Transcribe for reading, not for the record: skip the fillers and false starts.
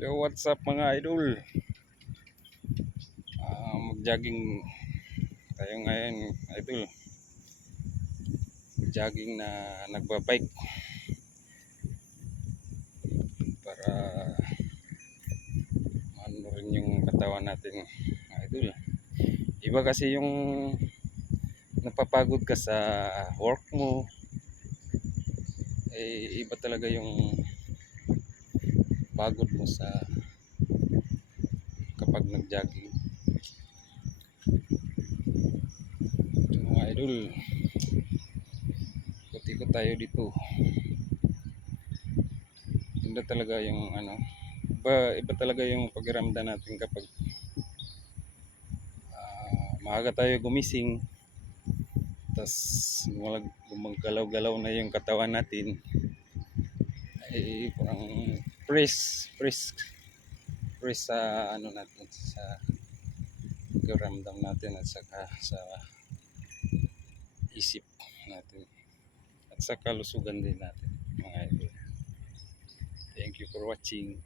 Yo, what's up mga idol? Mag-jogging tayo ngayon, idol. Jogging na nagbabike para ano rin yung katawan natin, mga idol. Iba kasi yung napapagod ka sa work mo, iba talaga yung pagod mo sa kapag nag-jogging. Ito, mga idol, ikot-ikot tayo dito. Iba talaga yung iba talaga yung pakiramdam natin kapag maaga tayo gumising, tas gumagalaw-galaw na yung katawan natin, parang fresh sa natin, sa pakiramdam natin at saka sa isip natin at sa kalusugan din natin, mga idol. Thank you for watching.